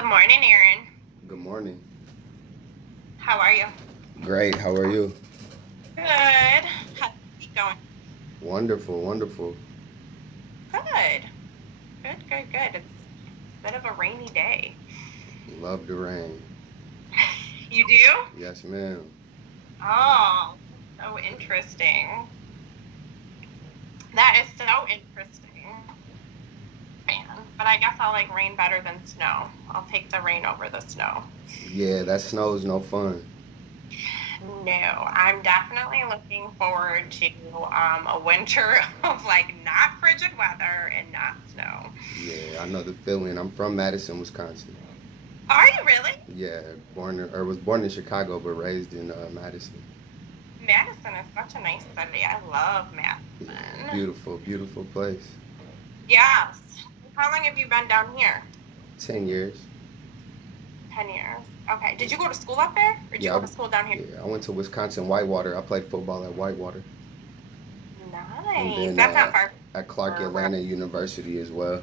Good morning, Aaron. Good morning. How are you? Great. How are you? Good. How's the week going? Wonderful. Wonderful. Good. Good. It's a bit of a rainy day. Love the rain. You do? Yes, ma'am. Oh, so interesting. That is so interesting. Man, but I guess I'll like rain better than snow. I'll take the rain over the snow. Yeah, that snow's no fun. No, I'm definitely looking forward to a winter of like not frigid weather and not snow. Yeah, I know the feeling. I'm from Madison, Wisconsin. Are you really? Yeah, was born in Chicago, but raised in Madison. Madison is such a nice city. I love Yeah, Madison. beautiful, beautiful place. Yes. How long have you been down here? 10 years. 10 years. Okay. Did you go to school up there? Or did you Yeah, go to school down here? yeah. I went to Wisconsin Whitewater. I played football at Whitewater, and Nice. then That's not far at Clark from where. Atlanta University as well.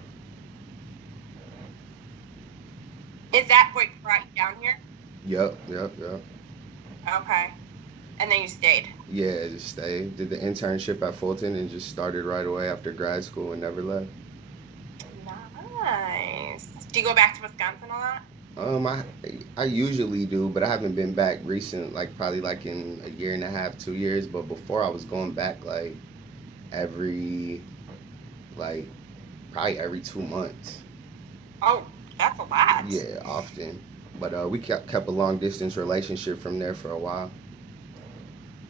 Is that what brought you down here? Yep. Okay. And then you stayed. Yeah, just stayed. Did the internship at Fulton and just started right away after grad school and never left. Nice. Do you go back to Wisconsin a lot? Um, I I usually do, but I haven't been back recent, like probably like in a year and a half, 2 years. But before I was going back like every like probably every 2 months. Oh, that's a lot. Yeah, often. But we kept a long distance relationship from there for a while.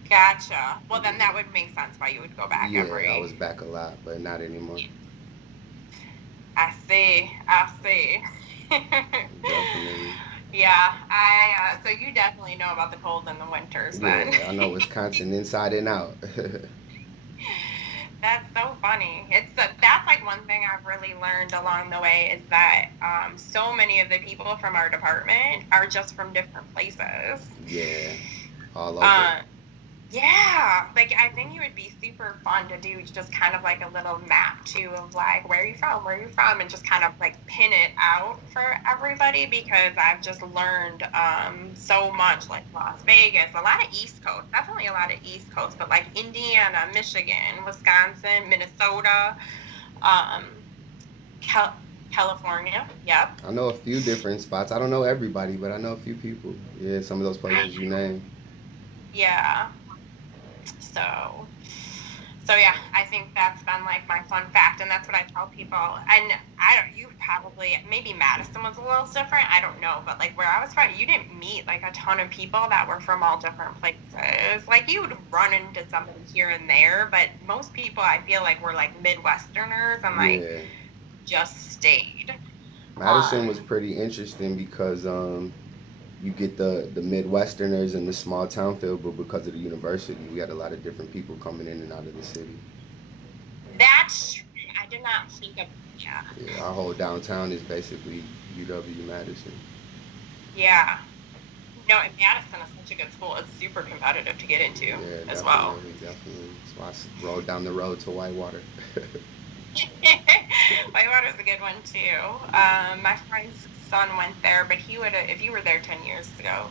Gotcha. Well, then that would make sense why you would go back Yeah, I was every. back a lot, but not anymore. I see. I see. Definitely. Yeah, so you definitely know about the cold and the winters then. Yeah, I know Wisconsin inside and out. That's so funny. That's like one thing I've really learned along the way is that so many of the people from our department are just from different places. Yeah, all over. Uh, Yeah, like I think it would be super fun to do just kind of like a little map too of like where you're from, and just kind of like pin it out for everybody because I've just learned so much like Las Vegas, a lot of East Coast, definitely a lot of East Coast, but like Indiana, Michigan, Wisconsin, Minnesota, um, Cal- California. Yep. I know a few different spots. I don't know everybody, but I know a few people. Yeah, some of those places you named. Yeah. So yeah, I think that's been like my fun fact, and that's what I tell people. And I don't, you probably, maybe Madison was a little different, I don't know, but like where I was from, you didn't meet like a ton of people that were from all different places. Like you would run into somebody here and there, but most people I feel like were like Midwesterners and like Yeah, just stayed. Madison was Um, pretty interesting because you get the Midwesterners and the small town feel, but because of the university, we had a lot of different people coming in and out of the city. that's, I did not think of, yeah, Yeah, our whole downtown is basically UW Madison. yeah. No, and Madison is such a good school. It's super competitive to get into Yeah, as well. definitely. So rode down the road to Whitewater. Whitewater's a good one too. My friend's son went there, but he would have, if you were there 10 years ago,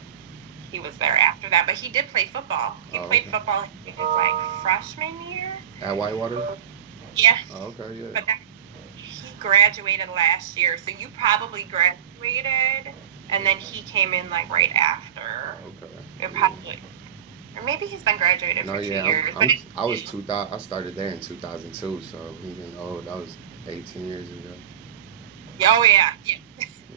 he was there after that. But he did play football. He Oh, played okay. football in his like freshman year. At Whitewater? Yeah, Oh, okay, yeah. but then he graduated last year. So you probably graduated, and then he came in like right after. Oh, okay. It Yeah. probably, or maybe he's been graduated No, for two yeah, years. But I was 2000. I started there in 2002, so I'm getting old. That was 18 years ago. oh yeah, yeah.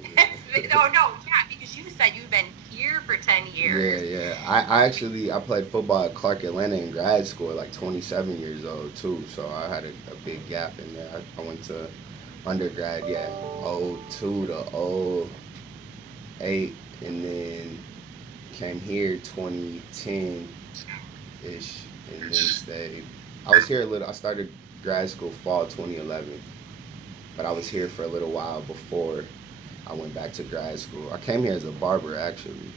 Yeah. No, no, yeah, because you said you've been here for 10 Yeah, years. yeah. I actually I played football at Clark Atlanta in grad school at like 27 years old too. So I had a big gap in there. I went to undergrad, yeah, '02 to '08, and then came here 2010 ish, and then stayed. I was here a little. I started grad school fall 2011, but I was here for a little while before I went back to grad school. I came here as a barber actually.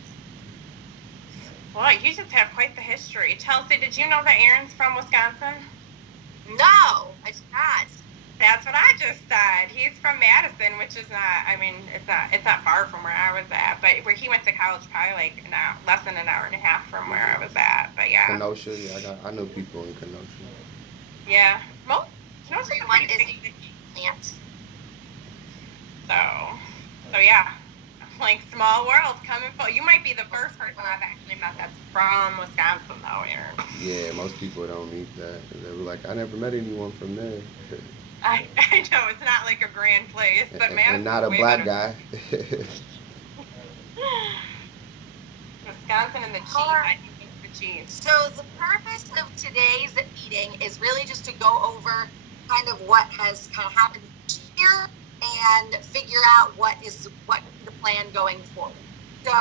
Well, you just have quite the history. Chelsea, did you know that Aaron's from Wisconsin? No, I did not. That's what I just said. He's from Madison, which is not. I mean, it's not far from where I was at. But where he went to college, probably like less than an hour and a half from where I was at. But yeah. Kenosha, yeah, I know people in Kenosha. Yeah. Well, Kenosha's a Everyone pretty is big plant. So yeah. Like small world coming for you. Might be the first person I've actually met that's from Wisconsin, though, Aaron. Yeah, most people don't meet that. They were like, I never met anyone from there. I know it's not like a grand place, but And not a black guy. Wisconsin and the cheese. I think it's the cheese. So the purpose of today's meeting is really just to go over kind of what has kind of happened here and figure out what the plan going forward. So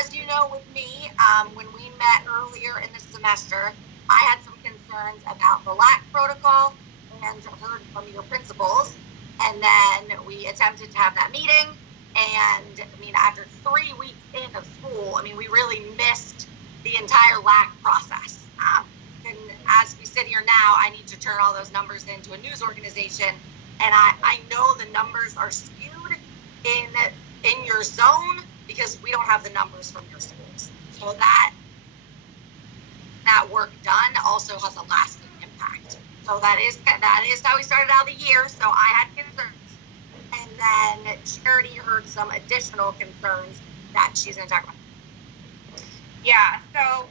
as you know, with me, when we met earlier in the semester, I had some concerns about the LAC protocol and heard from your principals, and then we attempted to have that meeting. And I mean, after 3 weeks in of school, I mean, we really missed the entire LAC process. And as we sit here now, I need to turn all those numbers into a news organization. And I know the numbers are skewed in your zone because we don't have the numbers from your schools. So that work done also has a lasting impact. So that is how we started out the year. So I had concerns. And then Charity heard some additional concerns that she's going to talk about. Yeah, so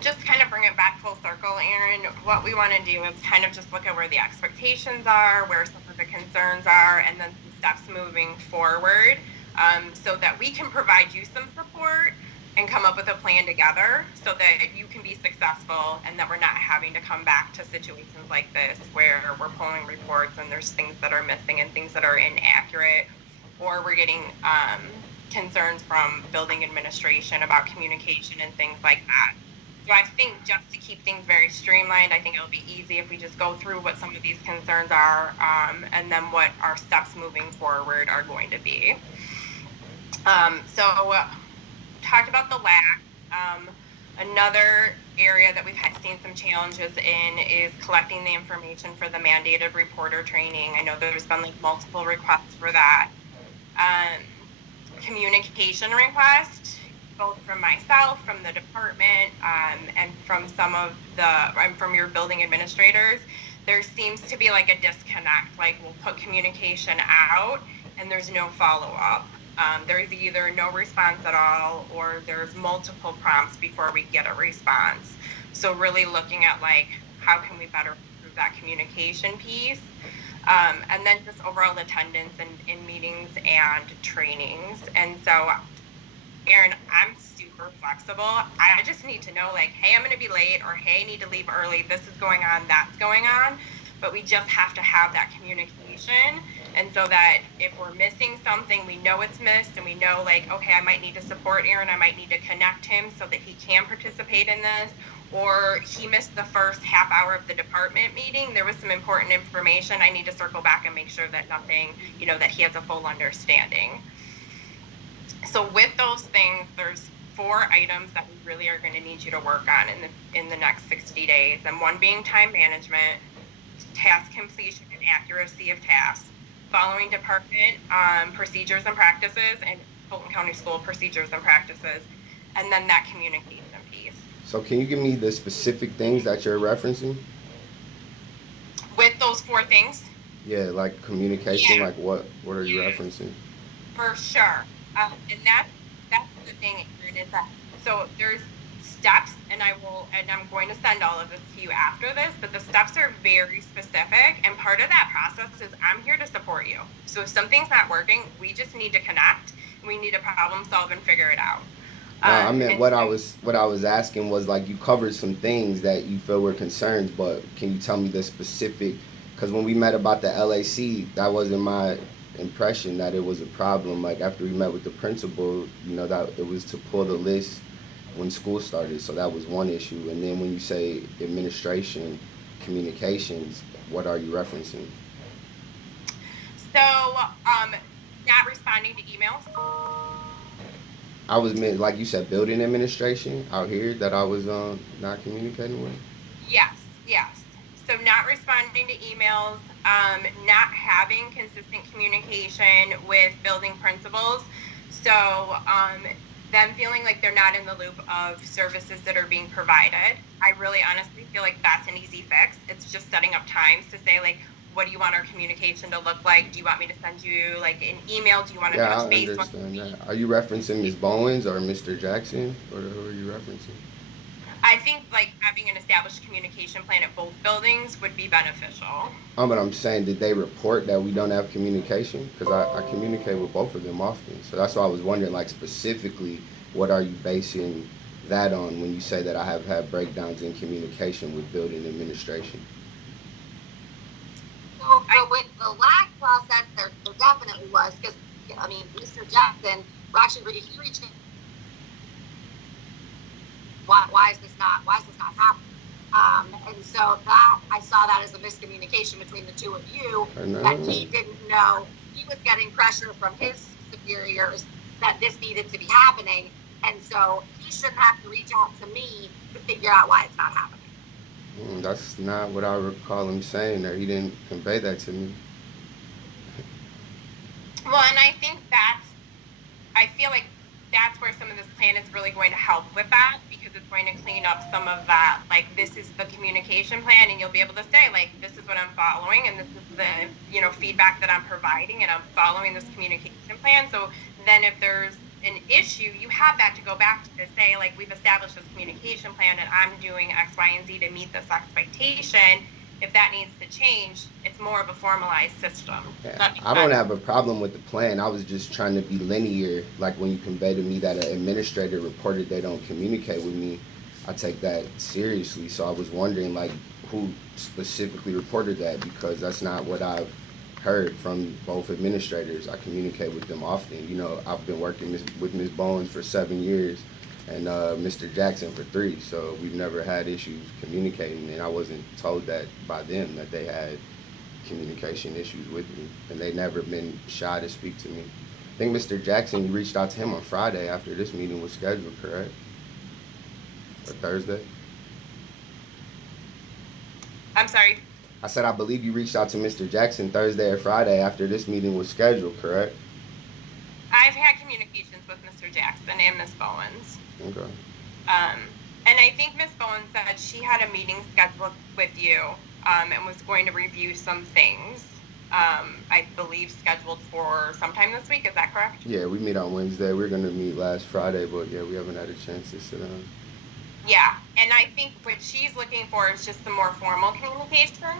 just kind of bring it back full circle, Aaron. What we want to do is kind of just look at where the expectations are, where some of the concerns are, and then some steps moving forward so that we can provide you some support and come up with a plan together so that you can be successful and that we're not having to come back to situations like this where we're pulling reports and there's things that are missing and things that are inaccurate, or we're getting concerns from building administration about communication and things like that. So I think just to keep things very streamlined, I think it'll be easy if we just go through what some of these concerns are and then what our steps moving forward are going to be. So talked about the LAC. Another area that we've seen some challenges in is collecting the information for the mandated reporter training. I know there's been like multiple requests for that. Communication request, both from myself, from the department, and from from your building administrators. There seems to be like a disconnect. Like we'll put communication out and there's no follow-up. There's either no response at all or there's multiple prompts before we get a response. So really looking at like how can we better improve that communication piece, and then just overall attendance in meetings and trainings. And so, Aaron, I'm super flexible. I just need to know like, hey, I'm going to be late, or hey, I need to leave early. This is going on, that's going on. But we just have to have that communication. And so that if we're missing something, we know it's missed, and we know like, okay, I might need to support Aaron, I might need to connect him so that he can participate in this, or he missed the first half hour of the department meeting. There was some important information. I need to circle back and make sure that nothing, that he has a full understanding. So with those things, there's 4 items that we really are going to need you to work on in the next 60 days. And one being time management, task completion and accuracy of tasks, following department procedures and practices, and Fulton County School procedures and practices, and then that communication piece. So can you give me the specific things that you're referencing? With those 4 things? Yeah, like communication, Yeah. like what are you referencing? For sure. And that's the thing, Aaron, is that, so there's steps, and I'm going to send all of this to you after this, but the steps are very specific, and part of that process is I'm here to support you. So if something's not working, we just need to connect, and we need to problem solve and figure it out. I meant what I was asking was like you covered some things that you feel were concerns, but can you tell me the specific? Because when we met about the LAC, that wasn't my impression that it was a problem. Like after we met with the principal, that it was to pull the list when school started. So that was one issue. And then when you say administration, communications, what are you referencing? So, not responding to emails. I was meant, like you said, building administration out here that I was not communicating with. Yes. So not responding responding to emails, not having consistent communication with building principals. So them feeling like they're not in the loop of services that are being provided. I really honestly feel like that's an easy fix. It's just setting up times to say, like, what do you want our communication to look like? Do you want me to send you like an email? Do you want to Yeah, touch I base? understand that. Are you referencing Ms. Bowens or Mr. Jackson, or who are you referencing? I think like having an established communication plan at both buildings would be beneficial. But I'm saying, did they report that we don't have communication? Because I communicate with both of them often. So that's why I was wondering, like, specifically, what are you basing that on when you say that I have had breakdowns in communication with building administration? So with the lag process, there definitely was, because, I mean, Mr. Jackson, he reached out. Why is this not happening? And so that, I saw that as a miscommunication between the two of you, that he didn't know, he was getting pressure from his superiors that this needed to be happening, and so he shouldn't have to reach out to me to figure out why it's not happening. That's not what I recall him saying there. He didn't convey that to me. Well, and I think I feel like that's where some of this plan is really going to help with that, because it's going to clean up some of that, like, this is the communication plan, and you'll be able to say, like, this is what I'm following, and this is the, feedback that I'm providing, and I'm following this communication plan. So then if there's an issue, you have that to go back to say, like, we've established this communication plan, and I'm doing X, Y, and Z to meet this expectation. If that needs to change, it's more of a formalized system. Yeah, I don't have a problem with the plan. I was just trying to be linear. Like, when you convey to me that an administrator reported they don't communicate with me, I take that seriously. So I was wondering, like, who specifically reported that, because that's not what I've heard from both administrators. I communicate with them often. I've been working with Ms. Bowens for 7 years, and Mr. Jackson for 3. So we've never had issues communicating, and I wasn't told that by them that they had communication issues with me, and they never been shy to speak to me. I think Mr. Jackson, you reached out to him on Friday after this meeting was scheduled, correct? Or Thursday? I'm sorry? I said I believe you reached out to Mr. Jackson Thursday or Friday after this meeting was scheduled, correct? I've had communications with Mr. Jackson and Ms. Bowens. Okay. And I think Ms. Bowens said she had a meeting scheduled with you, and was going to review some things. I believe scheduled for sometime this week. Is that correct? Yeah, we meet on Wednesday. We were going to meet last Friday, but yeah, we haven't had a chance to sit down. Yeah, and I think what she's looking for is just some more formal communication.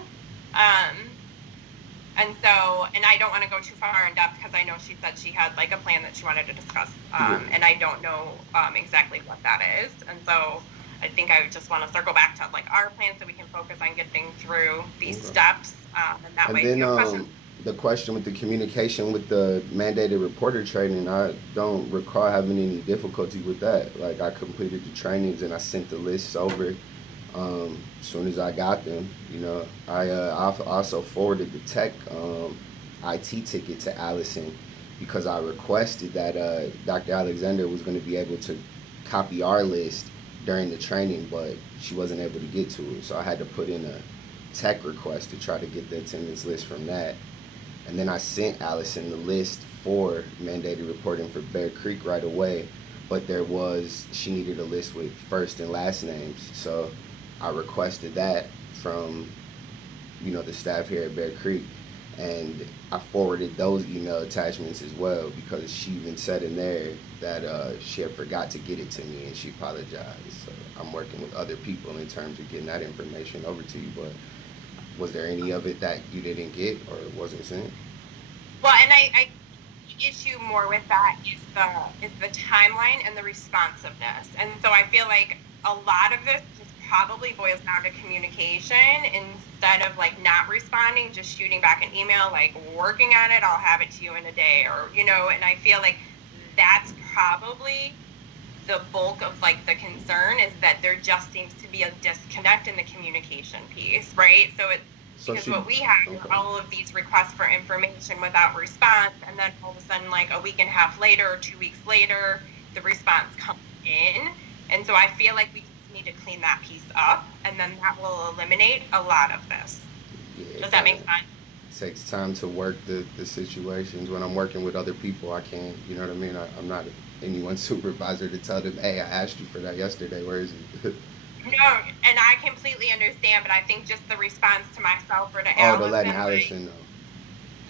And I don't want to go too far in depth, because I know she said she had like a plan that she wanted to discuss, and I don't know exactly what that is. And so I think I would just want to circle back to like our plan, so we can focus on getting through these steps, and that way. And then the question with the communication with the mandated reporter training, I don't recall having any difficulty with that. Like, I completed the trainings and I sent the lists over as soon as I got them. I also forwarded the tech IT ticket to Allison, because I requested that Dr. Alexander was going to be able to copy our list during the training, but she wasn't able to get to it. So I had to put in a tech request to try to get the attendance list from that. And then I sent Allison the list for mandated reporting for Bear Creek right away, but she needed a list with first and last names. So I requested that from, the staff here at Bear Creek, and I forwarded those email attachments as well, because she even said in there that she had forgot to get it to me, and she apologized. So I'm working with other people in terms of getting that information over to you, but was there any of it that you didn't get or wasn't sent? Well, and I issue more with that is the timeline and the responsiveness. And so I feel like a lot of this just probably boils down to communication, instead of like not responding, just shooting back an email like, working on it, I'll have it to you in a day, or and I feel like that's probably the bulk of like the concern, is that there just seems to be a disconnect in the communication piece, right? Because what we have are all of these requests for information without response, and then all of a sudden, like a week and a half later or 2 weeks later, the response comes in. And so I feel like we need to clean that piece up, and then that will eliminate a lot of this. Yeah, Does it that kind make of sense? takes time to work the situations. When I'm working with other people, I can't, you know what I mean? I'm not anyone's supervisor to tell them, hey, I asked you for that yesterday. Where is it? No, and I completely understand, but I think just the response to myself or to Oh, to letting Allison, like, Allison know.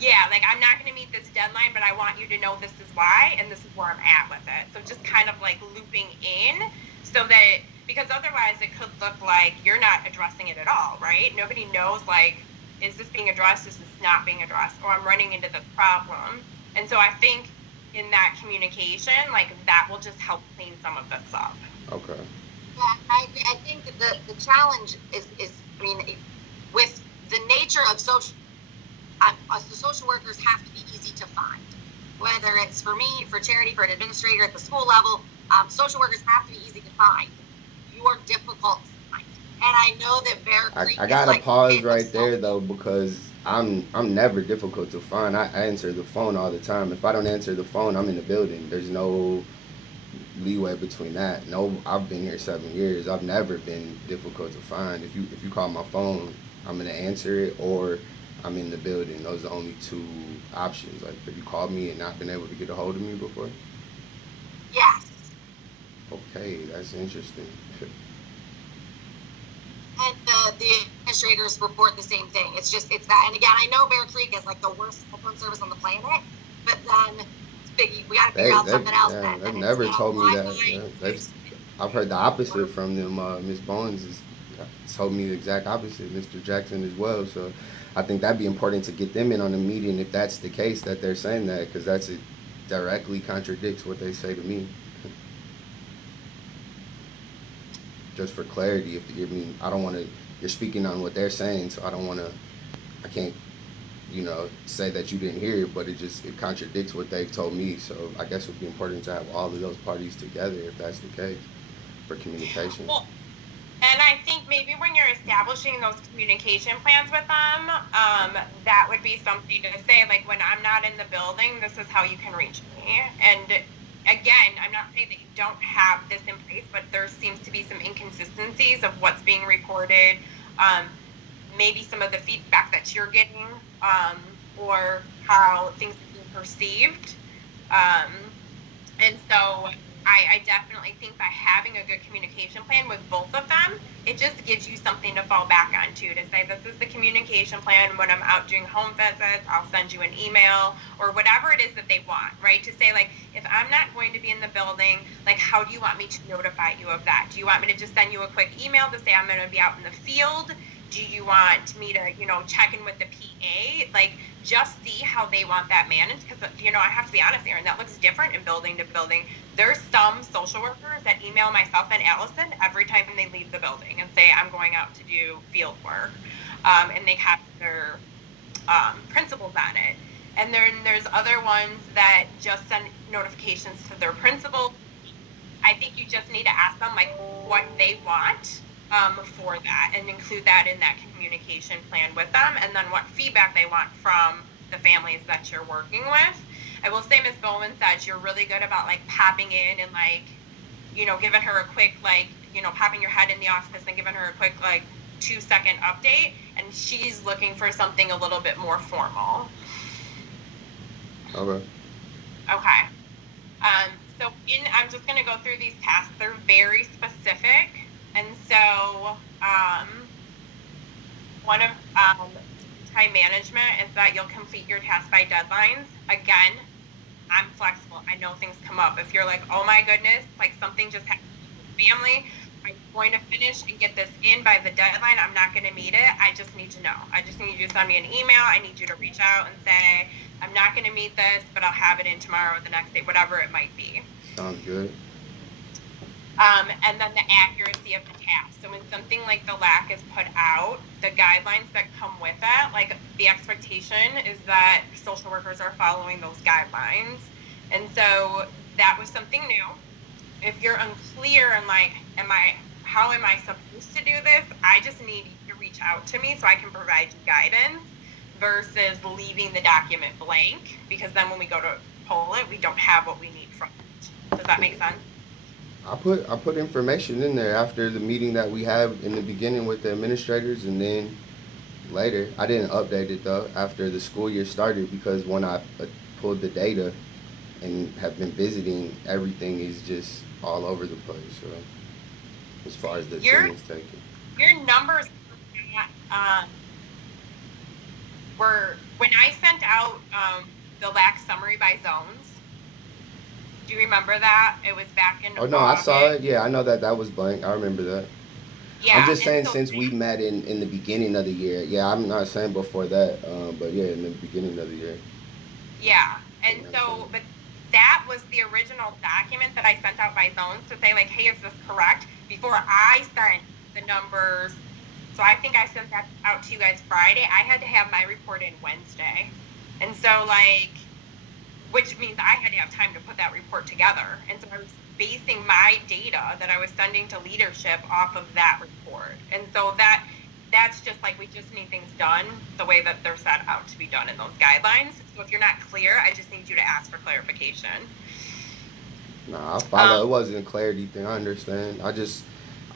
yeah, like I'm not going to meet this deadline, but I want you to know this is why, and this is where I'm at with it. So just kind of like looping in so that, because otherwise it could look like you're not addressing it at all, right? Nobody knows, like, is this being addressed? Is this not being addressed? Or I'm running into this problem. And so I think in that communication, like that will just help clean some of this up. Okay. Yeah, I think that the challenge is, I mean, with the nature of the social workers have to be easy to find. Whether it's for me, for Charity, for an administrator at the school level, social workers have to be easy to find. You are difficult to find. And I know that Bear Creek I is gotta like the pause pit of right there social. though because I'm never difficult to find. I answer the phone all the time. If I don't answer the phone, I'm in the building. There's no leeway between that. No, I've been here 7 years. I've never been difficult to find. If you call my phone, I'm gonna answer it or I'm in the building. Those are the only two options. Like, have you called me and not been able to get a hold of me before? Yes. Okay, that's interesting. And the administrators report the same thing. It's that. And again, I know Bear Creek is like the worst cell phone service on the planet, but then we got to figure out something else. Yeah, Then they've and it's never now told me that. Wi-Fi. I've heard the opposite from them. Miss Bones has told me the exact opposite. Mr. Jackson as well. So I think that'd be important to get them in on the meeting if that's the case that they're saying that because it directly contradicts what they say to me. Just for clarity, if you mean I don't want to, you're speaking on what they're saying, so I don't want to. I can't say that you didn't hear it, but it contradicts what they've told me. So I guess it would be important to have all of those parties together if that's the case for communication. Well, and I think maybe when you're establishing those communication plans with them, that would be something to say, like, when I'm not in the building, this is how you can reach me. And again, I'm not saying that you don't have this in place, but there seems to be some inconsistencies of what's being reported, maybe some of the feedback that you're getting, or how things are being perceived. And so I definitely think by having a good communication plan with both of them, it just gives you something to fall back onto to say, this is the communication plan. When I'm out doing home visits, I'll send you an email or whatever it is that they want, right? To say, like, if I'm not going to be in the building, like, how do you want me to notify you of that? Do you want me to just send you a quick email to say I'm going to be out in the field? Do you want me to, check in with the PA? Like, just see how they want that managed. Because, I have to be honest, Erin, that looks different in building to building. There's some social workers that email myself and Allison every time they leave the building and say, I'm going out to do field work. And they have their principals on it. And then there's other ones that just send notifications to their principal. I think you just need to ask them, like, what they want for that and include that in that communication plan with them, and then what feedback they want from the families that you're working with. I will say Ms. Bowman said you're really good about, like, popping in and, like, giving her a quick, like, popping your head in the office and giving her a quick, like, 2-second update, and she's looking for something a little bit more formal. Okay. So I'm just going to go through these tasks. They're very specific. And so one of time management is that you'll complete your tasks by deadlines. Again, I'm flexible. I know things come up. If you're like, oh my goodness, like something just happened with the family, I'm going to finish and get this in by the deadline. I'm not going to meet it. I just need to know. I just need you to send me an email. I need you to reach out and say, I'm not going to meet this, but I'll have it in tomorrow or the next day, whatever it might be. Sounds good. And then the accuracy of the task. So when something like the LAC is put out, the guidelines that come with it, like the expectation is that social workers are following those guidelines. And so that was something new. If you're unclear and like, how am I supposed to do this? I just need you to reach out to me so I can provide you guidance versus leaving the document blank, because then when we go to pull it, we don't have what we need from it. Does that make sense? I put information in there after the meeting that we had in the beginning with the administrators, and then later. I didn't update it though after the school year started because when I pulled the data and have been visiting, everything is just all over the place. So as far as the Your attendance taken. your numbers um, were when I sent out the lax summary by zones. Do you remember that? It was back in Oh no, I saw August. it. Yeah, I know that that was blank. I remember that. I'm Yeah, just and saying so since we met in the beginning of the year. Yeah, I'm not saying before that, but yeah, in the beginning of the year. yeah, and Yeah, so but that was the original document that I sent out by zones to say like, hey, is this correct? Before I sent the numbers. So I think I sent that out to you guys Friday. I had to have my report in Wednesday. And so like which means I had to have time to put that report together. And so I was basing my data that I was sending to leadership off of that report. And so that's just like we just need things done the way that they're set out to be done in those guidelines. So if you're not clear, I just need you to ask for clarification. no, I follow. It Um, wasn't a clarity thing. I understand.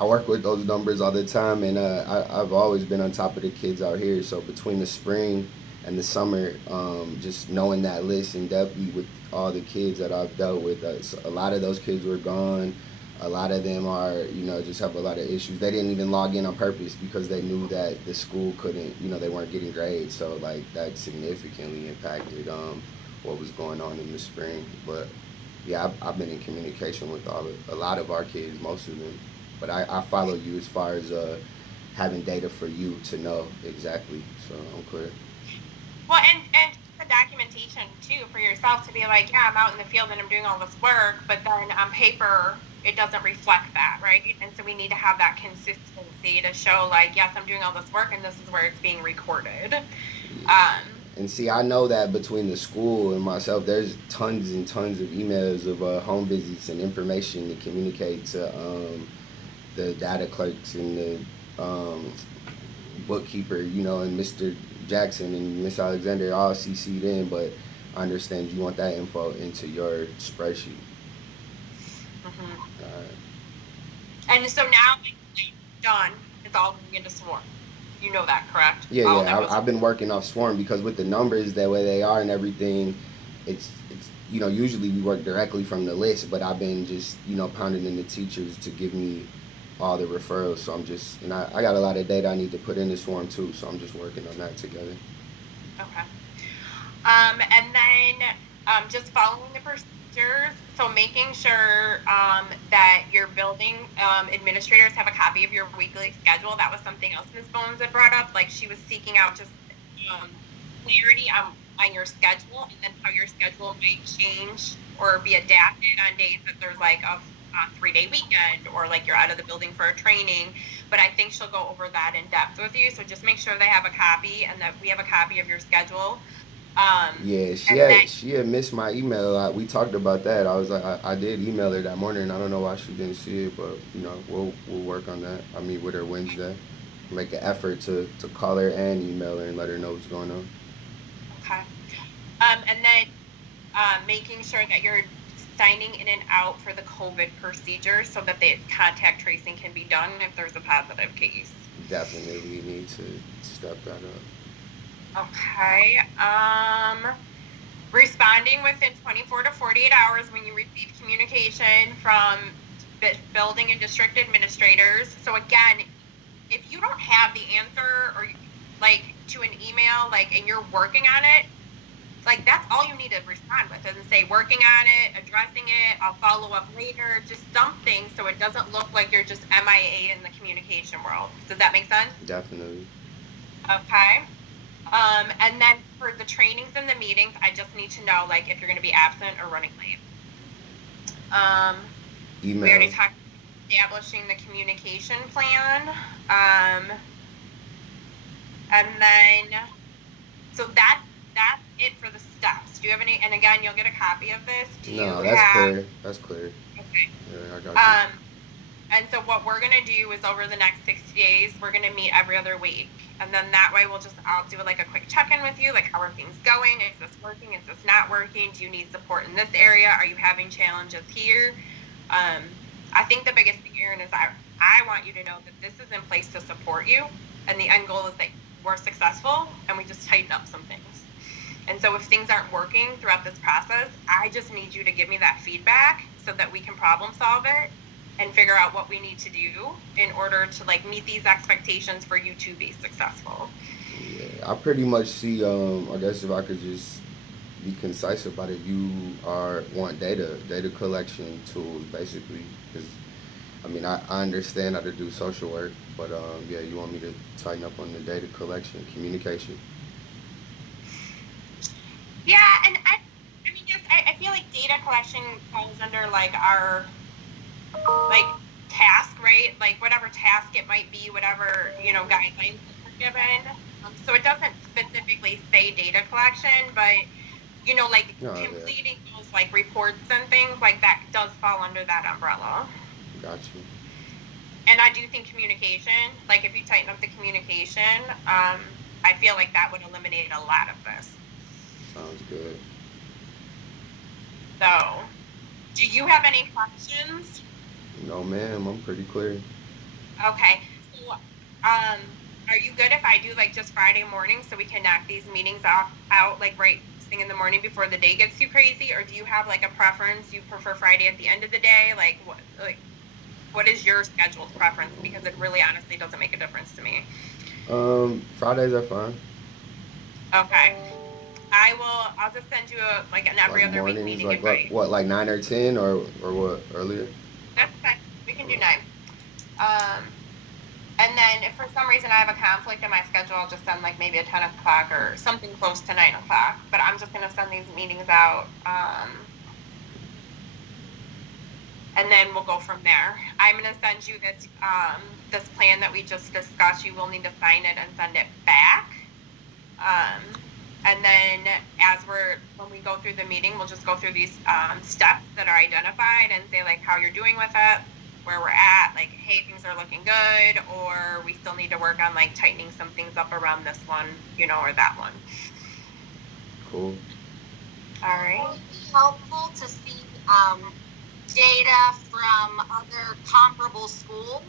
I work with those numbers all the time, and I've always been on top of the kids out here. So between the spring and the summer, just knowing that list in depthly with all the kids that I've dealt with, a lot of those kids were gone. A lot of them are, just have a lot of issues. They didn't even log in on purpose because they knew that the school couldn't, they weren't getting grades. So like that significantly impacted what was going on in the spring. But yeah, I've been in communication with a lot of our kids, most of them. But I follow you as far as having data for you to know exactly. So I'm clear. well, and the documentation too for yourself to be like, yeah, I'm out in the field and I'm doing all this work, but then on paper it doesn't reflect that, right? And so we need to have that consistency to show like, yes, I'm doing all this work and this is where it's being recorded. And see, I know that between the school and myself, there's tons and tons of emails of home visits and information to communicate to the data clerks and the bookkeeper, and Mr. Jackson and Miss Alexander all CC'd in, but I understand you want that info into your spreadsheet. Mhm. Uh, And so now like, done, it's all going into Swarm. You know that, correct? yeah, All yeah, that goes. I've been working off Swarm because with the numbers the way they are and everything, it's usually we work directly from the list, but I've been just pounding in the teachers to give me all the referrals. So I got a lot of data I need to put in the Swarm too. So I'm just working on that together. Okay. And then just following the procedures. So making sure that your building administrators have a copy of your weekly schedule. That was something else Ms. Bones had brought up. Like she was seeking out just clarity on your schedule and then how your schedule might change or be adapted on days that there's like a 3-day weekend or like you're out of the building for a training. But I think she'll go over that in depth with you. So just make sure they have a copy and that we have a copy of your schedule. Yeah, she And had then she had missed my email. We talked about that. I was like, I did email her that morning. I don't know why she didn't see it, but we'll work on that. I meet with her Wednesday. Make an effort to call her and email her and let her know what's going on. okay. And then making sure that you're signing in and out for the COVID procedure so that the contact tracing can be done if there's a positive case. Definitely need to step that up. Okay. Responding within 24 to 48 hours when you receive communication from building and district administrators. So again, if you don't have the answer or like to an email, like, and you're working on it, like that's all you need to respond with and say working on it, addressing it, I'll follow up later, just something so it doesn't look like you're just MIA in the communication world. Does that make sense? Definitely. Okay. And then for the trainings and the meetings, I just need to know like if you're going to be absent or running late. We already Email. talked about establishing the communication plan. Um, and then so that's it for the steps. Do you have any? And again, you'll get a copy of this. Do you No, that's have? clear. That's clear. Okay. Yeah, I got you. And so what we're gonna do is over the next 60 days, we're gonna meet every other week. And then that way I'll do like a quick check-in with you, like how are things going? Is this working? Is this not working? Do you need support in this area? Are you having challenges here? I think the biggest thing, Erin, is I want you to know that this is in place to support you. And the end goal is that were successful and we just tightened up some things. And so if things aren't working throughout this process, I just need you to give me that feedback so that we can problem solve it and figure out what we need to do in order to like meet these expectations for you to be successful. Yeah, I pretty much see. I guess if I could just be concise about it, you want data collection tools, basically. Because I mean, I understand how to do social work, but yeah, you want me to tighten up on the data collection, communication. Yeah, and I mean, yes, I feel like data collection falls under like our like task, right? Like whatever task it might be, whatever, you know, guidelines are given. So it doesn't specifically say data collection, but you know, like Oh yeah, completing those like reports and things like that does fall under that umbrella. got you. And I do think communication, like if you tighten up the communication, I feel like that would eliminate a lot of this. Sounds good. So, do you have any questions? No, ma'am, I'm pretty clear. Okay. So, are you good if I do like just Friday morning so we can knock these meetings out like right thing in the morning before the day gets too crazy? Or do you have like a preference? You prefer Friday at the end of the day? What is your scheduled preference? Because it really honestly doesn't make a difference to me. Fridays are fine. Okay. I'll just send you like an every Like other week mornings, meeting like invite. what, like 9 or 10, or what earlier? That's fine. We can do 9. Um, and then if for some reason I have a conflict in my schedule, I'll just send like maybe a 10 o'clock or something close to 9 o'clock. But I'm just going to send these meetings out. And then we'll go from there. I'm going to send you this plan that we just discussed. You will need to sign it and send it back. And then when we go through the meeting, we'll just go through these steps that are identified and say like how you're doing with it, where we're at, like, hey, things are looking good, or we still need to work on like tightening some things up around this one, you know, or that one. Cool. All right. Would it be helpful to see data from other comparable schools?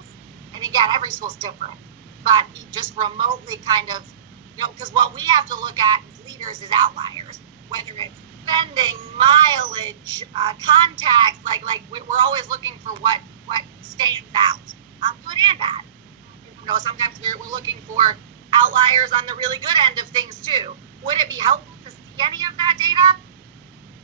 And again, every school's different, but just remotely kind of, you know, because what we have to look at as leaders is outliers, whether it's spending, mileage, contacts, like we're always looking for what stands out, good and bad. You know, sometimes we're looking for outliers on the really good end of things too. Would it be helpful to see any of that data?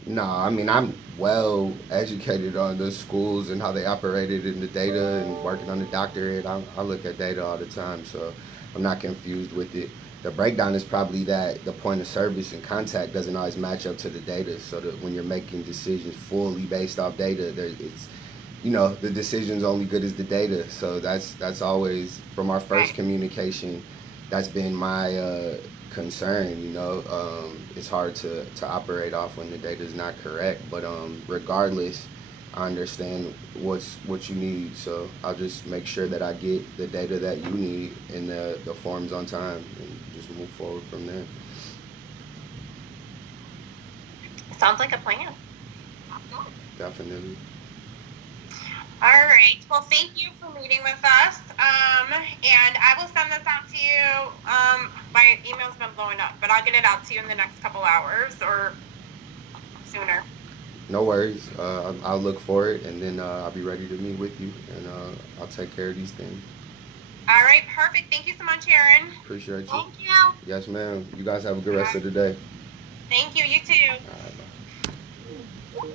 No, I mean, I'm well educated on the schools and how they operated in the data and working on the doctorate. I look at data all the time, so I'm not confused with it. The breakdown is probably that the point of service and contact doesn't always match up to the data, so that when you're making decisions fully based off data, it's, you know, the decision's only good as the data. So that's always from our first communication. That's been my concern. You know, it's hard to operate off when the data is not correct. But regardless, I understand what you need. So I'll just make sure that I get the data that you need in the forms on time, and just move forward from there. Sounds like a plan. Definitely. All right. Well, thank you for meeting with us. And I will send this out to you. My email's been blowing up, but I'll get it out to you in the next couple hours or sooner. No worries. I'll look for it, and then I'll be ready to meet with you, and I'll take care of these things. All right. Perfect. Thank you so much, Erin. Appreciate you. Thank you. Yes, ma'am. You guys have a good rest of the day. Thank you. You too. All right, bye.